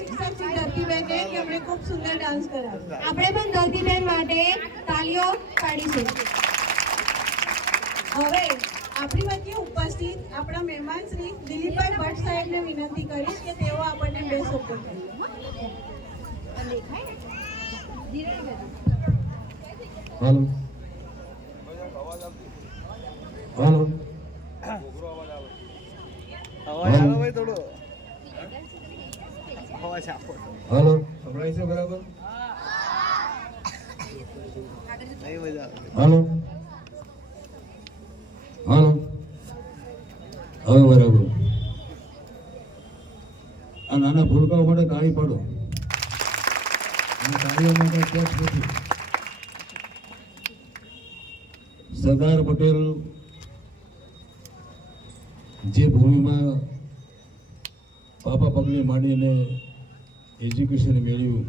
શિક્ષક શ્રી ધરતીબેનને કે એમણે ખૂબ સુંદર ડાન્સ કરાવ્યો. આપણે પણ ધરતીબેન માટે તાળીઓ પાડીશું. હવે આપણી વચ્ચે ઉપસ્થિત આપણા મહેમાન શ્રી દિલીપભાઈ ભટ્ટ સાહેબને વિનંતી કરીશ કે તેઓ આપણને બે શબ્દો કહે. હાલો હાલો હાલો સંભળાય છે બરાબર? હાલો હાલો હવે બરાબર. આ નાના ભૂલકાઓ માટે તાળી પાડો. તાળીઓ માટે ટેક્સ નથી. સરદાર પટેલ જે ભૂમિમાં પાપા પગલી માંડીને એજ્યુકેશન મેળવ્યું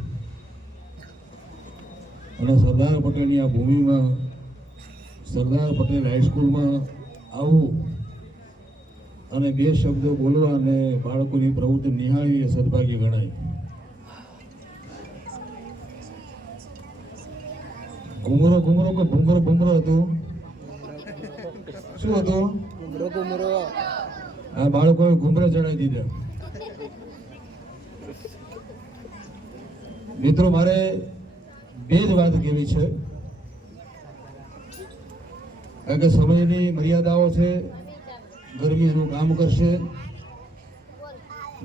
અને સરદાર પટેલની આ ભૂમિમાં સરદાર પટેલ હાઈસ્કૂલમાં આવવું અને બે શબ્દો બોલવા અને બાળકોની પ્રવૃત્તિ નિહાળી એ સદભાગ્ય ગણાય. ઘુમરો ઘુમરો કે ભૂમરો ભૂમરો હતું? શું હતું? આ બાળકોએ ઘુમરે ચડાવી દીધા. મિત્રો, મારે બે જ વાત કહેવી છે, કારણ કે સમયની મર્યાદાઓ છે. ગરમી એનું કામ કરશે.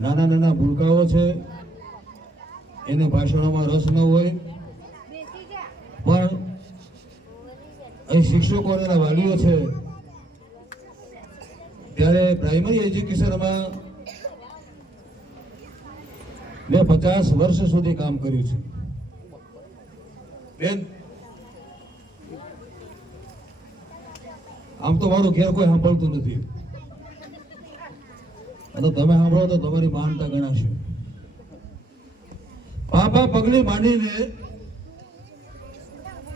નાના નાના ભૂલકાઓ છે, એને ભાષણોમાં રસ ન હોય, પણ અહીં શિક્ષકો અને વાલીઓ છે, ત્યારે પ્રાઇમરી એજ્યુકેશનમાં મેં 50 વર્ષ સુધી કામ કર્યું છે. બેન, આમ તો મારું ઘેર કોઈ સાંભળતું નથી, અને તમે સાંભળો તો તમારી માનતા ગણાશે. પાપા પગલી માંડીને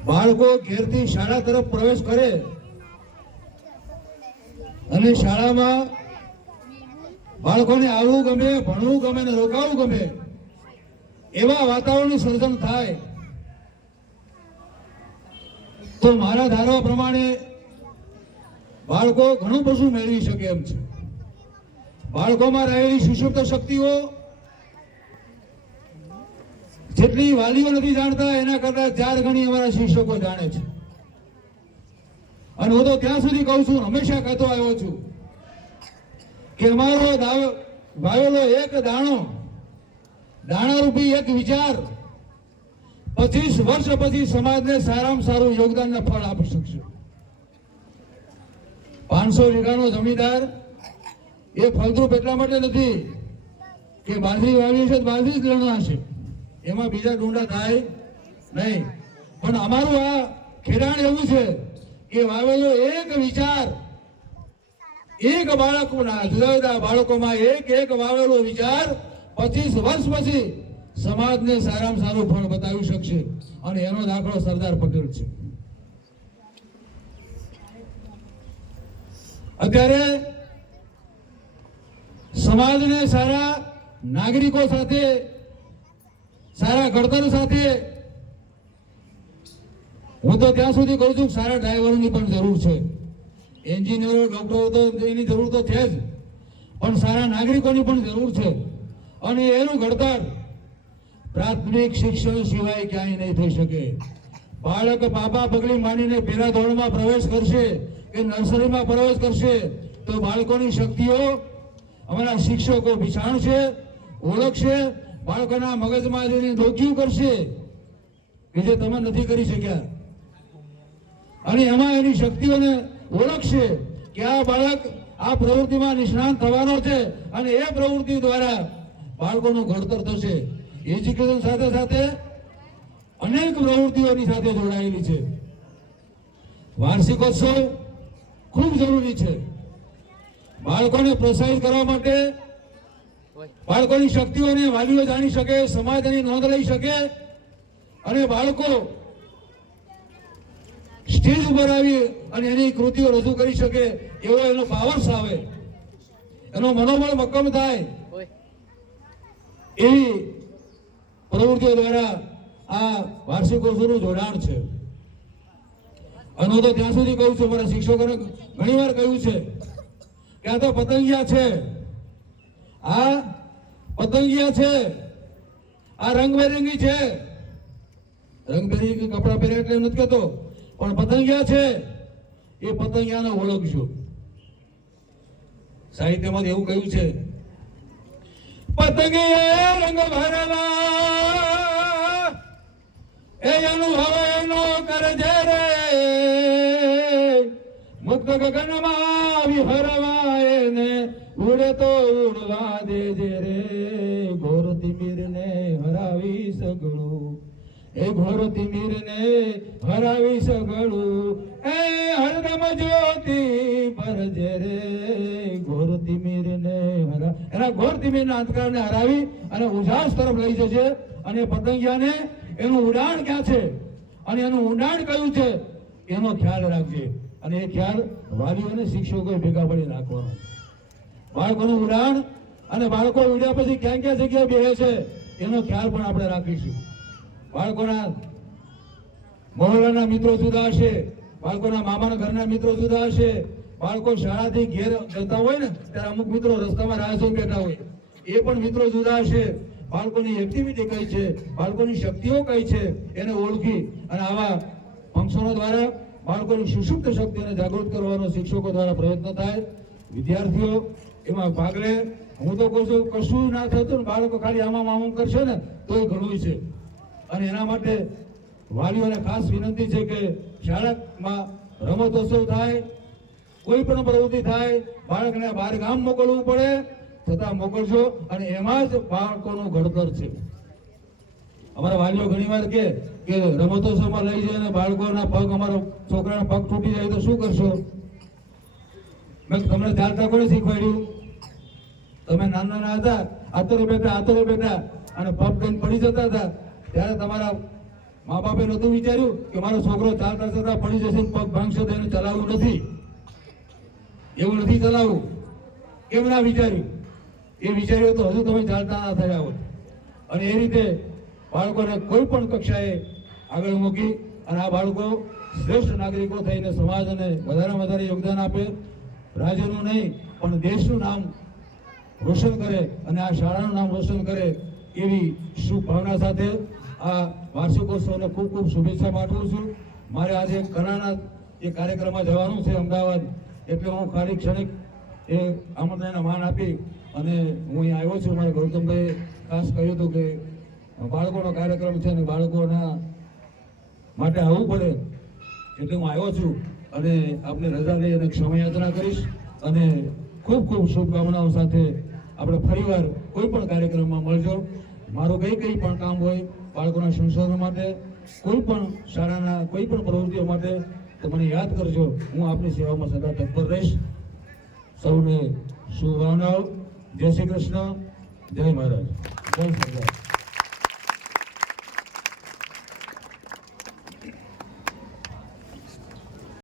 બાળકો ઘેરથી શાળા તરફ પ્રવેશ કરે અને શાળામાં બાળકોને આવવું ગમે, ભણવું ગમે ને રોકાવું ગમે એવા વાતાવરણનું સર્જન થાય તો મારા ધારવા પ્રમાણે બાળકો ઘણું બધું મેળવી શકે એમ છે. બાળકોમાં રહેલી સુષુપ્ત શક્તિઓ જેટલી વાલીઓ નથી જાણતા એના કરતા 4 ગણી અમારા શિક્ષકો જાણે છે. અને હું તો ત્યાં સુધી કહું છું, હંમેશા કહેતો આવ્યો છું કે અમારો વાવેલો એક દાણો, દાણારૂપી એક વિચાર 25 વર્ષ પછી સમાજને સારામાં સારું યોગદાનના ફળ આપી શકશે. 500 વીઘાનો જમીનદાર એ ફળદ્રુપ એટલા માટે નથી કે બાજરી વાવી છે, બાજરી જ લણવા છે, એમાં બીજા ડુંડા થાય નહીં. પણ અમારું આ ખેડાણ એવું છે કે વાવેલો એક વિચાર, એક બાળકોના જુદા જુદા બાળકોમાં એક વાવેલો વિચાર 25 વર્ષ પછી સમાજને સારામાં સારું ફળ બતાવી શકશે. અને એનો દાખલો સરદાર પટેલ છે. અત્યારે સમાજને સારા નાગરિકો સાથે, સારા ઘડતર સાથે, હું તો ત્યાં સુધી કહું છું સારા ડ્રાઈવરોની પણ જરૂર છે. એન્જિનિયરો, ડોક્ટરો તો એની જરૂર તો છે જ, પણ સારા નાગરિકોની પણ જરૂર છે. અને એનું ઘડતર પ્રાથમિક શિક્ષણ સિવાય ક્યાંય નહીં થઈ શકે. બાળક પાપા પગલી માંડીને પહેલા ધોરણમાં પ્રવેશ કરશે કે નર્સરીમાં પ્રવેશ કરશે તો બાળકોની શક્તિઓ અમારા શિક્ષકો વિચારશે, ઓળખશે, બાળકોના મગજમાં જઈને ડોક્યું કરશે કે જે તમે નથી કરી શક્યા, અને એમાં એની શક્તિઓને ઓળખશે કે આ બાળક આ પ્રવૃત્તિમાં નિષ્ણાત થવાનો છે અને એ પ્રવૃત્તિ દ્વારા બાળકોનું ઘડતર થશે. એજ્યુકેશન સાથે સાથે અનેક પ્રવૃત્તિઓની સાથે જોડાયેલી છે. વાર્ષિકોત્સવ ખૂબ જરૂરી છે. બાળકોને પ્રોત્સાહિત કરવા માટે, બાળકોની શક્તિઓને વાલીઓ જાણી શકે, સમાજ એની નોંધ લઈ શકે અને બાળકો સ્ટેજ ઉપર આવી અને એની કૃતિઓ રજૂ કરી શકે એવો એનો પાવર્સ આવે, એનો મનોબળ મક્કમ થાય એવી પ્રવૃત્તિઓ દ્વારા આ વાર્ષિકોત્સવનું જોડાણ છે. અને હું તો ત્યાં સુધી કહું છું, મારા શિક્ષકોને ઘણી વાર કહ્યું છે કે આ તો પતંગિયા છે, આ પતંગિયા છે, આ રંગબેરંગી છે. રંગબેરંગી કપડા પહેર્યા એટલે નથી કહેતો, પણ પતંગિયા છે, એ પતંગિયાને ઓળખજો. સાહિત્યમાં એવું કહ્યું છે, પતંગિયે રંગ ભરવા એ અનુભવ એનો કરજે રે, મુક્ત ગગનમાં વિહરવા એને ઉડે તો ઉડવા દેજે રે. ઘોર તિમિરને હરાવી સગળું, એ ઘોર તિમિરને હરાવી સગળું, એ હરદમ જ્યોતિ ભરજે રે. ઘોર તિમિરને એના ઘોર તિમિરના અંધકારને હરાવી અને ઉજાસ તરફ લઈ જશે. અને પતંગિયાને એનું ઉડાણ ક્યાં છે અને એનું ઊંડાણ કયું છે એનો ખ્યાલ રાખજે. અને એ ખ્યાલ વાલીઓ અને શિક્ષકોએ ભેગા પડી રાખવાનો. બાળકોનું ઉડાણ અને બાળકો ઉડ્યા પછી ક્યાં ક્યાં જગ્યાએ બેસે છે એનો ખ્યાલ પણ આપણે રાખીશું. બાળકોના મહોલ્લાના મિત્રો જુદા હશે, બાળકોના મામાના ઘરના મિત્રો જુદા હશે. બાળકો શાળાથી ઘેર જતા હોય ને ત્યારે અમુક મિત્રો રસ્તામાં રાહ જોઈ બેઠા હોય, એ પણ મિત્રો જુદા હશે. બાળકોની એક્ટિવિટી કઈ છે, બાળકોની શક્તિઓ કઈ છે એને ઓળખી અને આવા ફંક્શનો દ્વારા બાળકોની સુષુપ્ત શક્તિને જાગૃત કરવાનો શિક્ષકો દ્વારા પ્રયત્ન થાય. વિદ્યાર્થીઓ એમાં ભાગ લે. હું તો કહું છું કશું ના થતું ને બાળકો ખાલી આમ કરશે ને તો એ ઘણું છે. અને એના માટે વાલીઓને ખાસ વિનંતી છે કે શાળામાં રમતોત્સવ થાય, કોઈ પણ પ્રવૃત્તિ થાય, બાળકને બહાર ગામ મોકલવું પડે છતાં મોકલજો. અને એમાં જ બાળકોનું ઘડતર છે. અમારા વાલીઓ ઘણી વાર કે રમતોત્સવમાં લઈ જાય અને બાળકોના પગ, અમારા છોકરાના પગ તૂટી જાય તો શું કરશો? મેં તમને ચાલતા કોને શીખવાડ્યું? તમે નાના હતા, આતરે બેઠા અને પગ દઈને પડી જતા હતા ત્યારે તમારા મા બાપે નતું વિચાર્યું કે મારો છોકરો ચાલતા જતા પડી જશે, પગ ભાંગશે તો એને ચલાવવું નથી, એવું નથી ચલાવવું. કેમ ના વિચાર્યું? એ વિચાર્યું તો હજુ તમે ચાલતા ના થયા હોત. અને એ રીતે બાળકોને કોઈ પણ કક્ષાએ આગળ મૂકી અને આ બાળકો શ્રેષ્ઠ નાગરિકો થઈને સમાજને વધારે વધારે યોગદાન આપે. રાજ્યનું નહીં પણ દેશનું નામ રોશન કરે અને આ શાળાનું નામ રોશન કરે એવી શુભ ભાવના સાથે આ વાર્ષિકોત્સવને ખૂબ ખૂબ શુભેચ્છા પાઠવું છું. મારે આજે કલાના એ કાર્યક્રમમાં જવાનું છે અમદાવાદ, એટલે હું ખાલી ક્ષણિક એ આમંત્રણને માન આપી અને હું અહીં આવ્યો છું. મારા ગૌતમભાઈ ખાસ કહ્યું હતું કે બાળકોનો કાર્યક્રમ છે ને બાળકોના માટે આવવું પડે, એટલે હું આવ્યો છું. અને આપણે રજા લઈ અને ક્ષમાયાચના કરીશ. અને ખૂબ ખૂબ શુભકામનાઓ સાથે આપણે ફરીવાર કોઈ પણ કાર્યક્રમમાં મળજો. મારું કઈ પણ કામ હોય બાળકોના સંશોધન માટે, કોઈ પણ શાળાના કોઈ પણ પ્રવૃત્તિઓ માટે તો મને યાદ કરજો. હું આપની સેવામાં સદા તત્પર રહીશ. સૌને શુભકામનાઓ. જય શ્રી કૃષ્ણ, જય મહારાજ, જય સરદાર.